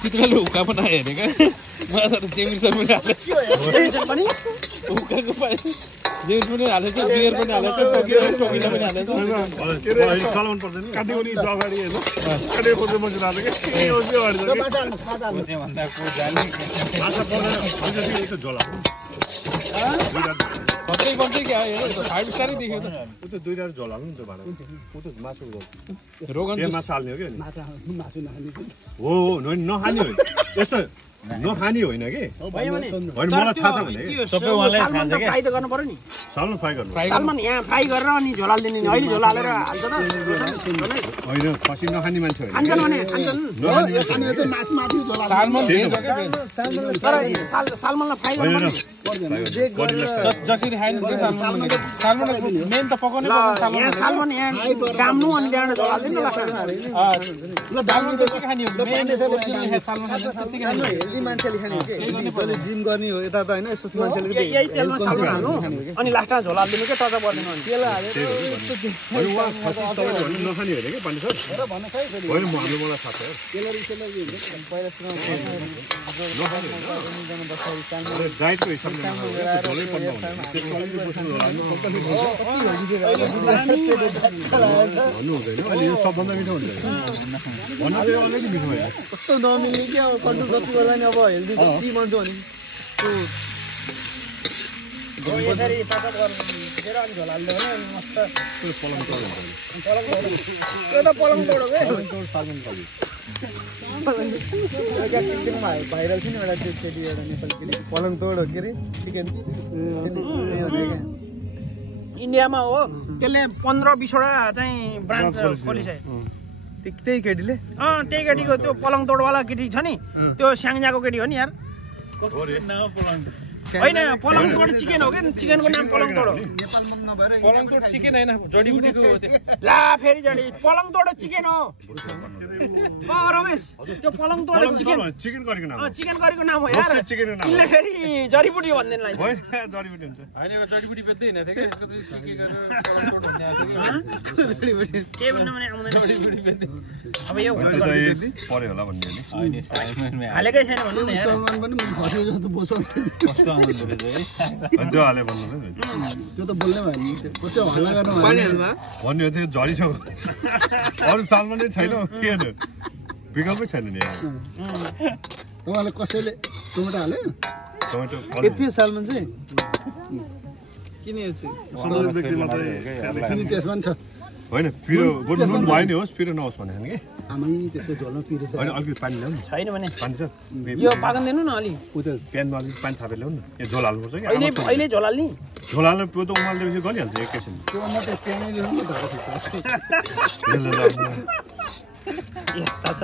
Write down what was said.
चित्रले हुक्का पनि हेरेँ क्या मलाई त जेमिस पनि हालेँ हुक्काको पाएँ जेमिस पनि हालेछ बियर पनि हालेछ टोकिला पनि हालेछ चलाउनु पर्दैन काटेको नि अगाडि हेर्नु काटेको पर्छ मान्छे राले के भन्दा को जाने माछा पर्दैन झोला कतै बन्दै क्या हेर 5 स्टारै देख्यो त उ त दुईटा झोला नि त भाडा उ त माछा रोगन माछा हाल्ने हो के माछा नखाने हो नखाने हो यस्तो नखाने होइन कि होइन मलाई थाहा छ भने सबै उहाँलाई थाहा छ फ्राई त गर्नु पर्यो नि सालमा फ्राई गर्नु सालमा यहाँ फ्राई गरेर अनि झोला दिने नि अहिले झोला हालेर हाल्छ त होइन पछि नखाने मान्छे होइन खान्छन् भने खान्छन् सालमन सालमनलाई फ्राई गर्नु जसरी खाइन्छ सालमन मेन त पकाउनै पर्छ यहाँ सालमन यहाँ डाम्नु अनि त्यहाँबाट झोला दिनु लाग्छ ल डाम्नु त के खाने हो मेन सालमन त्यतिकै खाने हेल्दी मान्छेले खाने हो के जिम गर्ने हो यता त हैन यस्तो मान्छेले यही तेलमा सालमन हाल्नु अनि लास्टमा झोला दिनु के टचा पर्दैन अनि तेल हालेर नखाने होइन कि पानी सर होइन मलाई थाहा छ डाइटको हिसाबले झोलै पर्न भन्नु हुँदैन अहिले यो सबभन्दा मिठो हुन्छ भन्न चाहिँ अलिकति मिठो भयो कस्तो नमिल्ने क्या कन्ट्रोल जति गर्दा नि अब हेल्दी जति मान्छ भने यसरी टचा गरेर अनि झोला हाल्नु भने मस्त पलङ तोड यो त पलङ तोड हो के भाइरल थियो नि एउटा केटी एउटा नेपाली केटी पलङ तोड हो के अरे चिकन इन्डियामा हो त्यसले 15-20 वटा चाहिँ ब्रान्च खोलिसक्यो त्यही केटीले त्यही केटीको त्यो पलङ तोडवाला केटी छ नि त्यो स्याङ्जाको केटी हो नि यार होइन पलङ तोड चिकन हो क्या चिकनको नाम पलङ तोड हो पलङ तोड चिकन हैन जडीबुटीको हो त्यो ला फेरि जडी पलङ तोड चिकन हो रमेश त्यो पलङ तोड चिकन चिकन गरेको नाम चिकन गरेको नाम हो यार चिकनको नाम तिमीले फेरि जडीबुटी भन्दैन लाइ होइन जडीबुटी हुन्छ हैन यो जडीबुटी बेच्दै हैन थियो के यसको चाहिँ सिके गरेर पलङ तोड भन्ने आएको जडीबुटी के भन्नु भने आउँदैन जडीबुटी बेच्दै अब यो पर्यो होला भन्ने नि हैन साइमनमै हालेकै छैन भन्नु न यार सलमान पनि खसे जस्तो बोसाउने कस्तो आउँदो रहेछ है त्यो हाले भन्नु त्यो त बोल्नै भयो नि कसो हल्ला गर्नु पानी हाल्नु भन्ने हो त्यो झरिसक्यो अरू सालमा नै छैन के हो विकल्पै छैन नि तपाईँले कसैले टोमेटो हाल्यो टोमेटो यति सालमा चाहिँ किन यो चाहिँ त्यसमा पनि छ होइन पिरो बरु नुन भयो नि होस् पिरो नहोस् भने कि आमै त्यसको झोलमा पिरो छ होइन अलिकति पानी ल्याउनु छैन भने पानी छ यो पाकन दिनु न अलि प्यानमा अलिकति पानी थापेर ल्याउनु न यो झोल हाल्नुपर्छ कि अहिले झोल हाल्ने झोल हाल्नु त्यो त उमाल्दैपछि गलिहाल्छ एकैछिन त्यो मात्रै त्यहाँ नै ल्याउनु न त